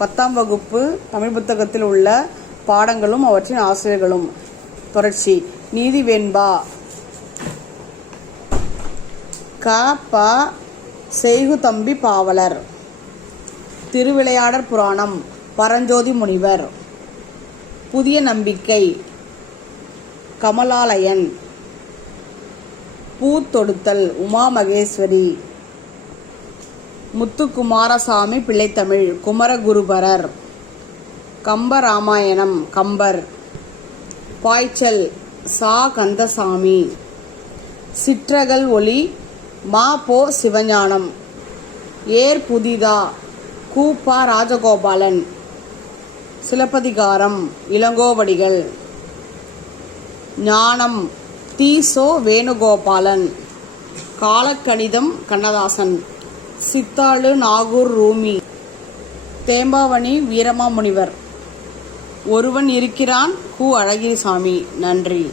10ஆம் வகுப்பு தமிழ் புத்தகத்தில் உள்ள பாடங்களும் அவற்றின் ஆசிரியர்களும். தொடர்ச்சி. நீதி வெண்பா. க ப செய்குதம்பி பாவலர். திருவிளையாடற் புராணம் பரஞ்சோதி முனிவர். புதிய நம்பிக்கை கமலாலயன். பூத்தொடுத்தல் உமா மகேஸ்வரி. முத்துக்குமாரசாமி பிள்ளைத்தமிழ் குமரகுருபரர். கம்பராமாயணம் கம்பர். பாய்ச்சல் சா கந்தசாமி. சிற்றகல் ஒளி மா போ சிவஞானம். ஏர் புதிதா கு ப ராஜகோபாலன். சிலப்பதிகாரம் இளங்கோவடிகள். ஞானம் தி சோ வேணுகோபாலன். காலக்கணிதம் கண்ணதாசன். சித்தாளு நாகூர் ரூமி. தேம்பாவணி வீரமாமுனிவர். ஒருவன் இருக்கிறான் கு அழகிரிசாமி. நன்றி.